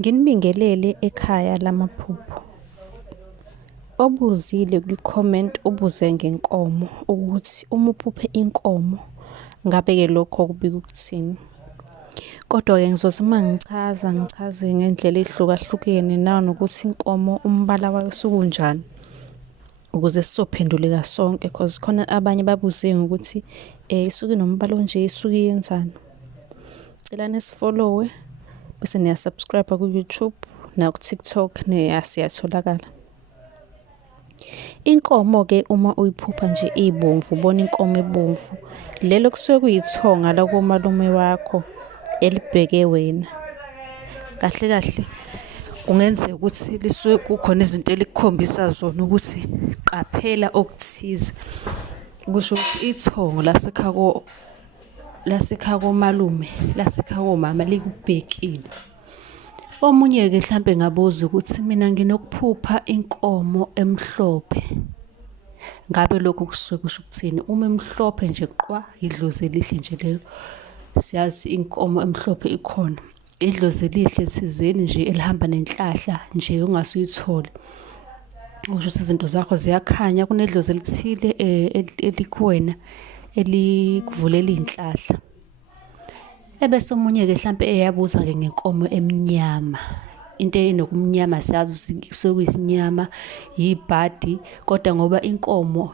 Nginibingelele ekhaya lamaphupho. Obuzile kwi-comment ubuze ngenkomo ukuthi uma uphuphe inkomo ngabe-ke lokho kubika ukuthini. Kodwa-ke ngizozama ngichaze ngendlela ey'hlukahlukene nanokuthi inkomo umbala wayo usukunjani ukuze sizophenduleka sonke cause khona abanye babuze ngokuthi isuke inombala onje isuke yenzani. Cela nisi-follow-we bese niya-subscribe ku-YouTube naku-TikTok siyatholakala. Inkomo-ke uma uyiphupha nje ibomvu, ubona inkomo ebomvu, lelo kusuke kuyithonga lakomalume wakho elibheke wena. Kahle kahle kungenzeka ukuthi lisuke kukhona izinto elikukhombisa zona ukuthi qaphela okuthize. Kusho ukuthi ithongo lasekhaya komalume, lasekhaya komama likubhekile. Omunye-ke mhlampe ngabuza ukuthi mina nginokuphupha inkomo emhlophe. Ngabe lokho kusuke kusho ukuthini? Uma emhlophe nje qwa, idlozi elihle nje lelo. Siyazi inkomo emhlophe ikhona. Idlozi elihle thizeni nje elihamba nenhlahla nje ongase uyithole. Kusho ukuthi izinto zakho ziyakhanya, kunedlozi elithile elikuwena elikuvulela iy'nhlahla. Ebese omunye-ke mhlampe eyabuza-ke ngenkomo emnyama. Into enokumnyama siyazi ukuthi kusuke kuyisinyama, yibhadi, kodwa ngoba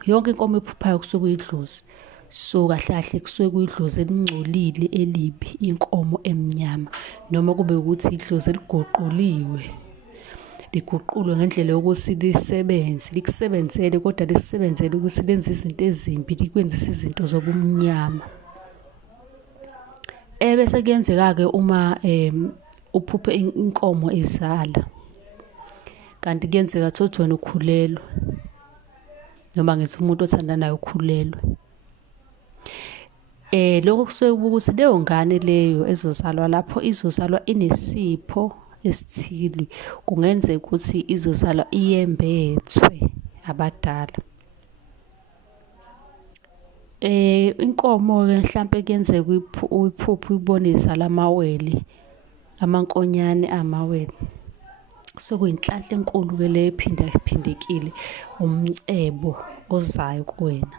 yonke inkomo ephuphayo kusuke kuyidlozi. So kahle kahle kusuke kuyidlozi elingcolile elibi, inkomo emnyama. Noma kube ukuthi idlozi eligoquliwe. Liguqulwe ngendlela yokuthi likusebenzele kodwa lisebenzele ukuthi lenze izinto ezimbi, likwenzise izinto zobumnyama. Bese kuyenzeka-ke uma uphuphe inkomo izala. Kanti kuyenzeka ukuthi wena ukhulelwe. Noma ngithi umuntu othandanayo ukhulelwe. Lokho kusuke kubuka ukuthi leyo ngane leyo ezozalwa lapho izozalwa inesipho esithile. Kungenzeka ukuthi izozalwa iyembethwe abadala. Inkomo-ke mhlampe kuyenzeka uyiphuphe uyibone izala amawele, amankonyane amawele. Sekuyinhlahla enkulu-ke le ephindekile, umcebo ozayo kuwena.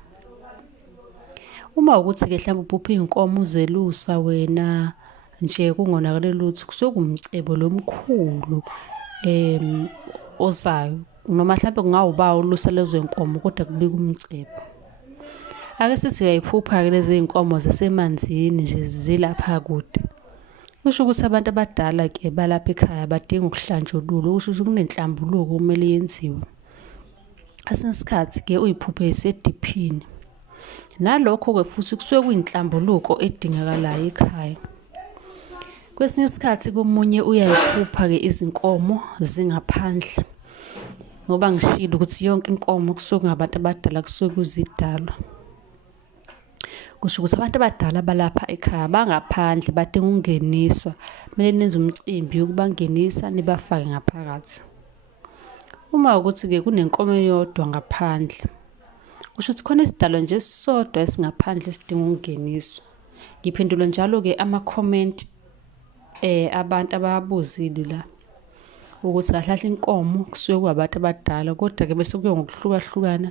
Uma ukuthi-ke mhlawumbe uphuphe iy'nkomo uzelusa wena nje kungonakele lutho, kusuke kuwumcebo lo mkhulu ozayo. Noma mhlampe kungawuba ulusa lezo y'nkomo kodwa kubika umcebo. Ake sithi uyayiphupha-ke lezi y'nkomo zisemanzini nje zilapha kude. Kusho ukuthi abantu abadala-ke balapha ekhaya badinga ukuhlanjululwa. Kusho ukuthi kunenhlambuluko kumele yenziwe. Esinye isikhathi-ke uyiphuphe isediphini. Nalokho-ke futhi kusuke kuyinhlambuluko edingakalayo ekhaya. Kwesinye isikhathi komunye uyayiphupha-ke izinkomo zingaphandle. Ngoba ngishilo ukuthi yonke inkomo kusuke kungabantu abadala kusuke kuzidalwa. Kusho ukuthi abantu abadala balapha ekhaya bangaphandle badinga ukungeniswa. Kumele nenze umcimbi wokubangenisa nibafake ngaphakathi. Uma ukuthi-ke kunenkomo eyodwa ngaphandle, kusho ukuthi khona isidalwa nje esisodwa esingaphandle esidinga ukungeniswa. Ngiphendula njalo-ke ama-comment abantu ababuzile la ukuthi kahle kahle inkomo kusuke kuyabantu abadala, kodwa-ke bese kuye ngokuhlukahlukana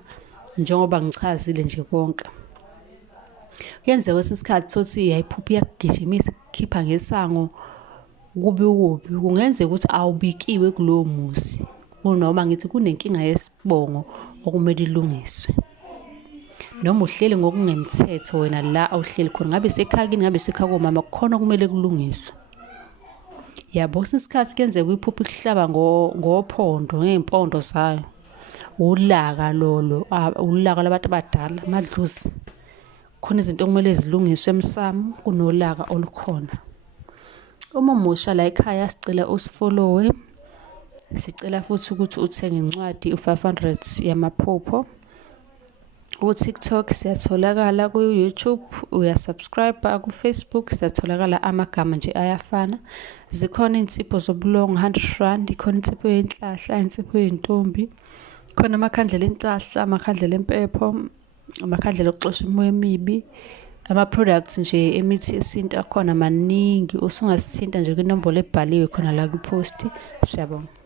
njengoba ngichazile nje konke. Kuyenzeka kwesinye isikhathi sothi yayiphupha iyakugijimisa ikukhipha ngesango kubi kubi. Kungenzeka ukuthi awubikiwe kulowo muzi. Noma ngithi kunenkinga yesibongo okumele ilungiswe. Noma uhleli ngokungemthetho wena la awuhleli khona. Ngabe sekhaya kini, ngabe sekhaya komama kukhona okumele kulungiswe. Yabo kwesinye isikhathi kuyenzeka uyiphuphe ikuhlaba ngophondo ngey'mpondo zayo. Ulaka lolo, ulaka labantu abadala, amadlozi. Khona izinto okumele zilungiswe emsamo kunolaka olukhona. Uma umusha la ekhaya sicela usifollowe. Sicela futhi ukuthi uthenge incwadi u-500 yamaphupho. Ku-TikTok siyatholakala, ku-YouTube uyasubscribe, ku-Facebook siyatholakala, amagama nje ayafana. Zikhona iy'nsipho zobulongo 100 rand, ikhona insipho yenhlahla, insipho yey'ntombi. Khona amakhandlela enhlahla, amakhandlela empepho, amakhandlela okuxosha imimoya emibi. Ama-products nje emithi yesintu akhona maningi, usungasithinta nje kwinombolo ebhaliwe khona la kwi-post. Siyabonga.